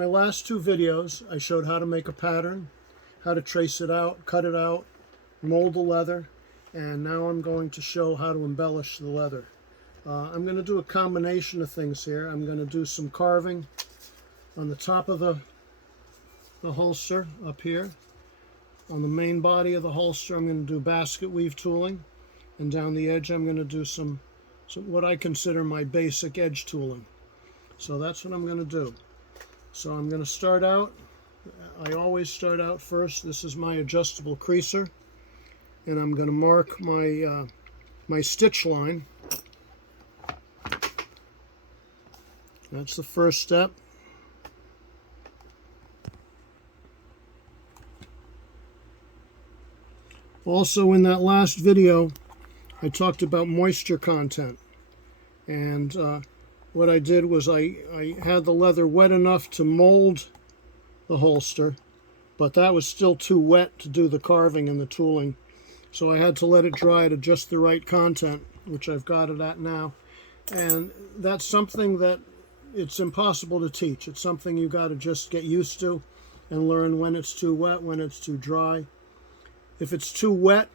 my last two videos, I showed how to make a pattern, how to trace it out, cut it out, mold the leather, and now I'm going to show how to embellish the leather. I'm going to do a combination of things here. I'm going to do some carving on the top of the holster up here. On the main body of the holster, I'm going to do basket weave tooling, and down the edge I'm going to do some what I consider my basic edge tooling. So that's what I'm going to do. So I'm going to start out, I always start out first, this is my adjustable creaser, and I'm going to mark my, my stitch line. That's the first step. Also, in that last video, I talked about moisture content, and what I did was I had the leather wet enough to mold the holster, but that was still too wet to do the carving and the tooling, so I had to let it dry to just the right content, which I've got it at now. And that's something that it's impossible to teach. It's something you got to just get used to and learn when it's too wet, when it's too dry. If it's too wet,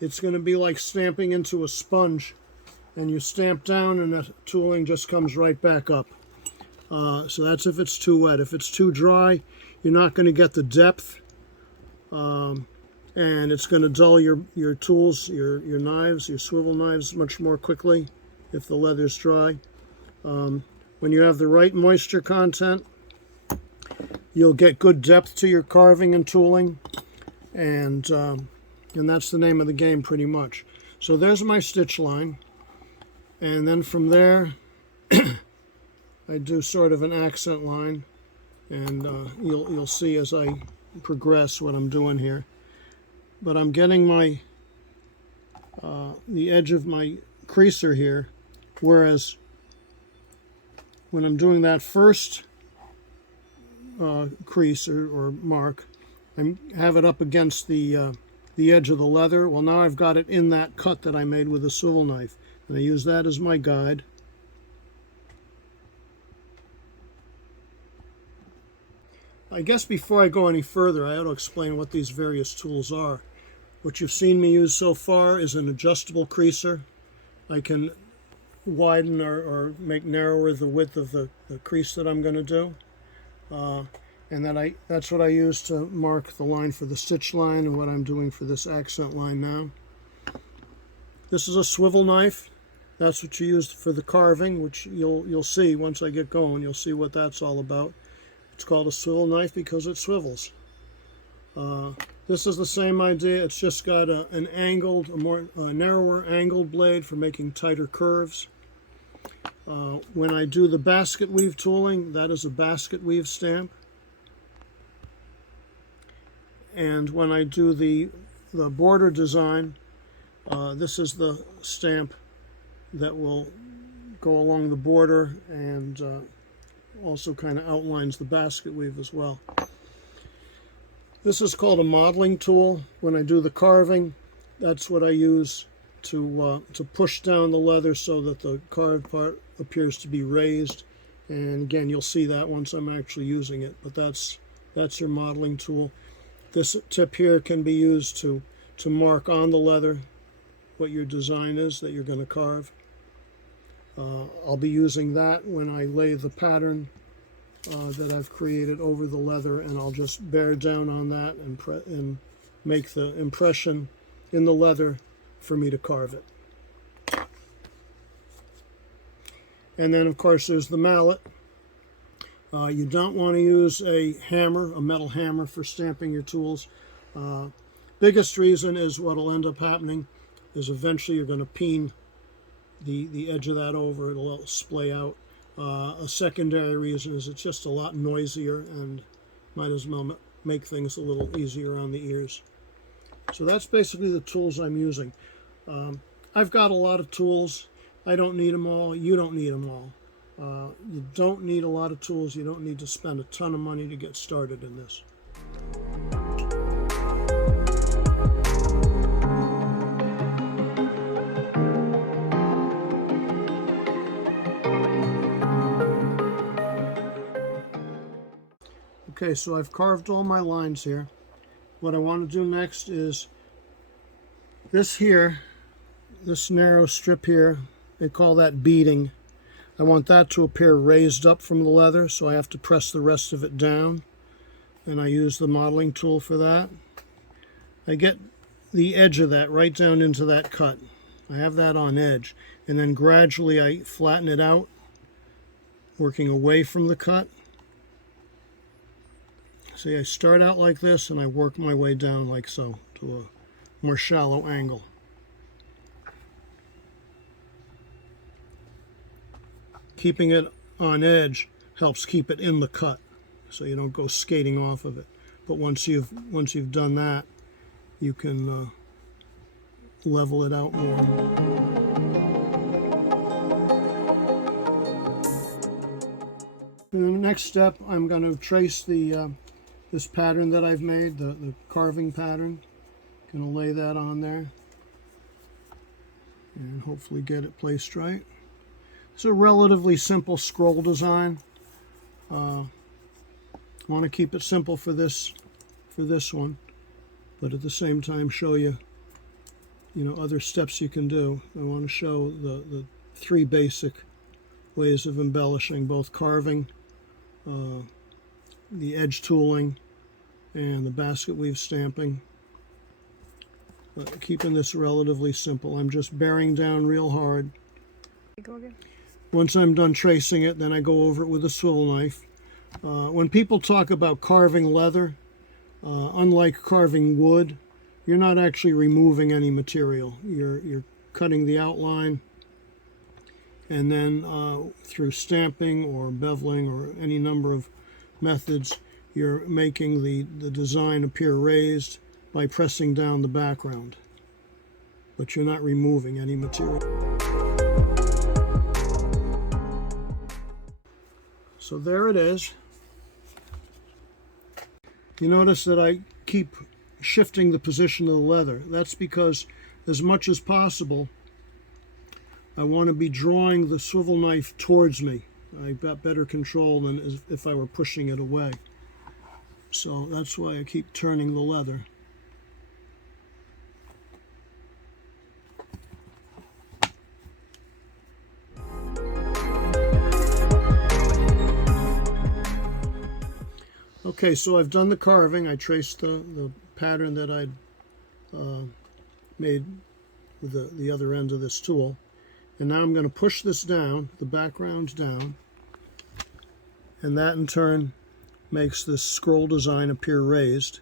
it's going to be like stamping into a sponge, and you stamp down and the tooling just comes right back up. So that's if it's too wet. If it's too dry, you're not going to get the depth, and it's going to dull your tools, your knives, your swivel knives much more quickly if the leather's dry. When you have the right moisture content, you'll get good depth to your carving and tooling, and that's the name of the game pretty much. So there's my stitch line, and then from there I do sort of an accent line, and you'll see as I progress what I'm doing here. But I'm getting my the edge of my creaser here, whereas when I'm doing that first crease or mark, I have it up against the edge of the leather. Well, now I've got it in that cut that I made with a swivel knife, and I use that as my guide. I guess before I go any further, I ought to explain what these various tools are. What you've seen me use so far is an adjustable creaser. I can widen or make narrower the width of the crease that I'm going to do. And then that's what I use to mark the line for the stitch line and what I'm doing for this accent line now. This is a swivel knife. That's what you use for the carving, which you'll see once I get going. You'll see what that's all about. It's called a swivel knife because it swivels. This is the same idea. It's just got an angled, a more narrower angled blade for making tighter curves. When I do the basket weave tooling, that is a basket weave stamp. And when I do the border design, this is the stamp that will go along the border and also kind of outlines the basket weave as well. This is called a modeling tool. When I do the carving, that's what I use to push down the leather so that the carved part appears to be raised. And again, you'll see that once I'm actually using it, but that's your modeling tool. This tip here can be used to mark on the leather what your design is that you're going to carve. I'll be using that when I lay the pattern that I've created over the leather, and I'll just bear down on that and make the impression in the leather for me to carve it. And then, of course, there's the mallet. You don't want to use a hammer, a metal hammer, for stamping your tools. Biggest reason is what will end up happening is eventually you're going to peen the edge of that over. It'll splay out. A secondary reason is it's just a lot noisier and might as well make things a little easier on the ears. So that's basically the tools I'm using. I've got a lot of tools. I don't need them all. You don't need them all. You don't need a lot of tools. You don't need to spend a ton of money to get started in this. Okay, so I've carved all my lines here. What I want to do next is this here, this narrow strip here, they call that beading. I want that to appear raised up from the leather, so I have to press the rest of it down, and I use the modeling tool for that. I get the edge of that right down into that cut. I have that on edge, and then gradually I flatten it out, working away from the cut. See, I start out like this and I work my way down like so to a more shallow angle. Keeping it on edge helps keep it in the cut, so you don't go skating off of it. But once you've done that, you can level it out more. In the next step, I'm going to trace the this pattern that I've made, the carving pattern. Going to lay that on there and hopefully get it placed right. It's a relatively simple scroll design. I want to keep it simple for this one, but at the same time show you, other steps you can do. I want to show the three basic ways of embellishing, both carving, the edge tooling, and the basket weave stamping. Keeping this relatively simple. I'm just bearing down real hard. Go again. Once I'm done tracing it, then I go over it with a swivel knife. When people talk about carving leather, unlike carving wood, you're not actually removing any material. You're cutting the outline, and then through stamping or beveling or any number of methods, you're making the design appear raised by pressing down the background. But you're not removing any material. So there it is. You notice that I keep shifting the position of the leather. That's because, as much as possible, I want to be drawing the swivel knife towards me. I've got better control than if I were pushing it away. So that's why I keep turning the leather. Okay, so I've done the carving. I traced the pattern that I'd made with the other end of this tool. And now I'm going to push this down, the background down, and that in turn makes this scroll design appear raised.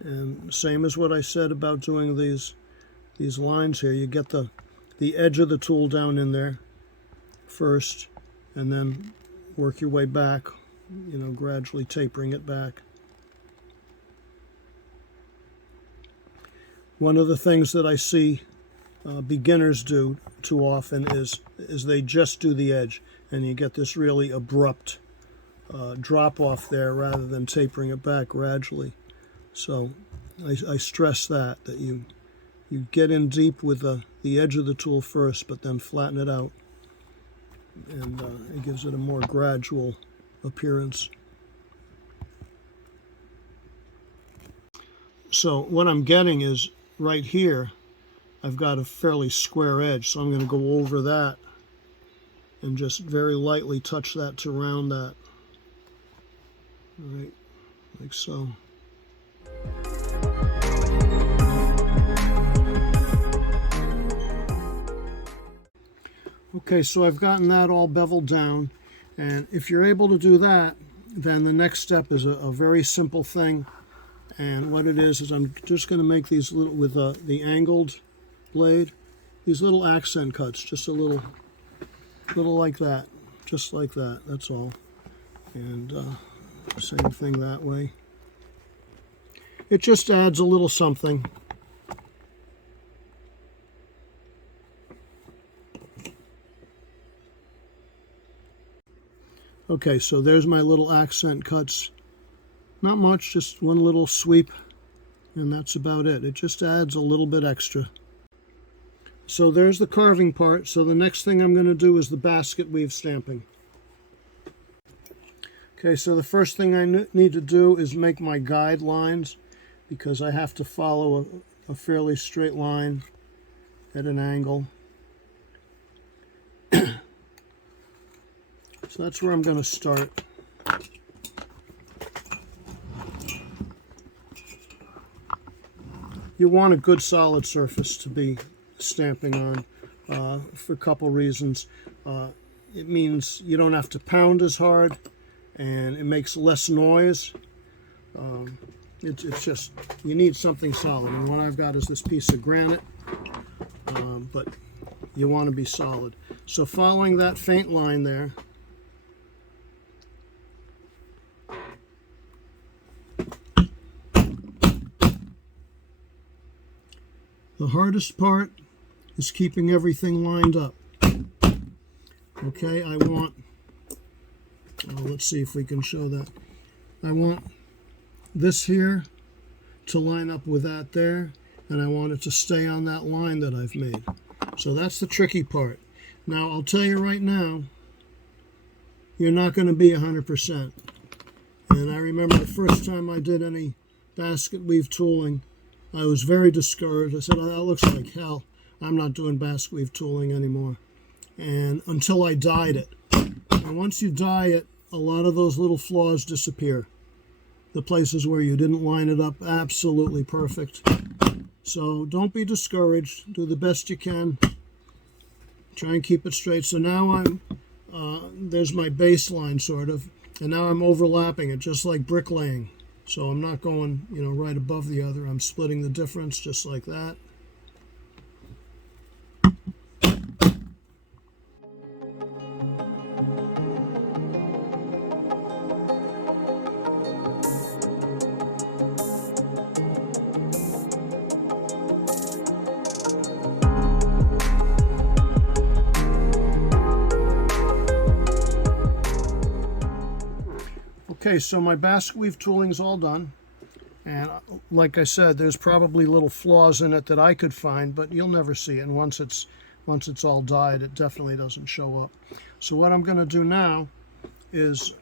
And same as what I said about doing these lines here, you get the edge of the tool down in there first, and then work your way back, gradually tapering it back. One of the things that I see beginners do too often is they just do the edge, and you get this really abrupt drop off there rather than tapering it back gradually. So I stress that you get in deep with the edge of the tool first, but then flatten it out, and it gives it a more gradual appearance. So what I'm getting is right here, I've got a fairly square edge, so I'm going to go over that and just very lightly touch that to round that. All right, like so. Okay, so I've gotten that all beveled down, and if you're able to do that, then the next step is a very simple thing. And what it is I'm just going to make these little, with the angled blade, these little accent cuts, just a little like that, just like that, that's all. And same thing that way. It just adds a little something. Okay, so there's my little accent cuts. Not much, just one little sweep, and that's about it. It just adds a little bit extra. So there's the carving part. So the next thing I'm going to do is the basket weave stamping. Okay, so the first thing I need to do is make my guidelines, because I have to follow a fairly straight line at an angle. So that's where I'm going to start. You want a good solid surface to be stamping on for a couple reasons. It means you don't have to pound as hard, and it makes less noise. It's just, you need something solid, and what I've got is this piece of granite, but you want to be solid. So following that faint line there, the hardest part is keeping everything lined up. Okay, I want, let's see if we can show that. I want this here to line up with that there, and I want it to stay on that line that I've made. So that's the tricky part. Now, I'll tell you right now, you're not going to be 100%. And I remember the first time I did any basket weave tooling, I was very discouraged. I said, oh, that looks like hell. I'm not doing basket weave tooling anymore. And until I dyed it. And once you dye it, a lot of those little flaws disappear. The places where you didn't line it up absolutely perfect. So don't be discouraged. Do the best you can. Try and keep it straight. So now there's my baseline sort of, and now I'm overlapping it just like bricklaying. So I'm not going, right above the other. I'm splitting the difference just like that. Okay, so my basket weave tooling's all done, and like I said, there's probably little flaws in it that I could find, but you'll never see it. And once it's all dyed, it definitely doesn't show up. So what I'm going to do now is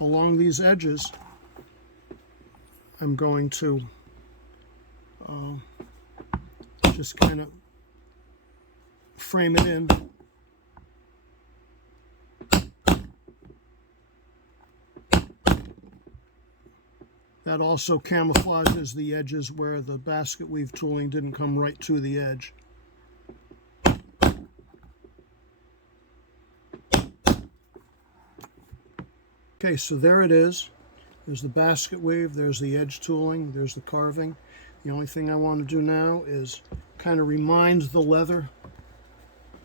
along these edges, I'm going to just kind of frame it in. That also camouflages the edges where the basket weave tooling didn't come right to the edge. Okay, so there it is. There's the basket weave, there's the edge tooling, there's the carving. The only thing I want to do now is kind of remind the leather.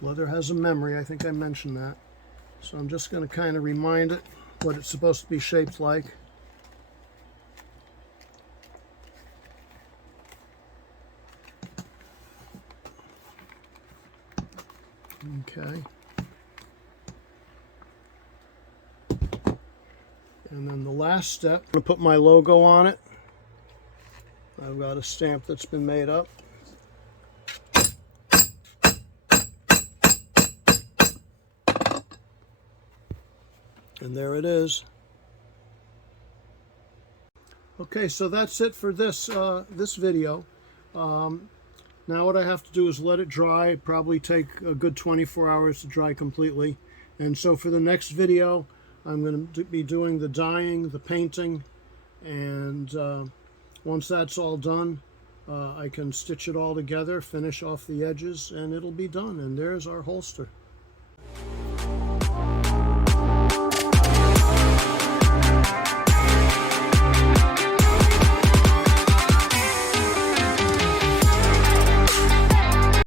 Leather has a memory, I think I mentioned that. So I'm just going to kind of remind it what it's supposed to be shaped like. Okay. And then the last step, I'm going to put my logo on it. I've got a stamp that's been made up. And there it is. Okay, so that's it for this this video. Now what I have to do is let it dry. It'll probably take a good 24 hours to dry completely. And so for the next video, I'm going to be doing the dyeing, the painting, and once that's all done, I can stitch it all together, finish off the edges, and it'll be done. And there's our holster.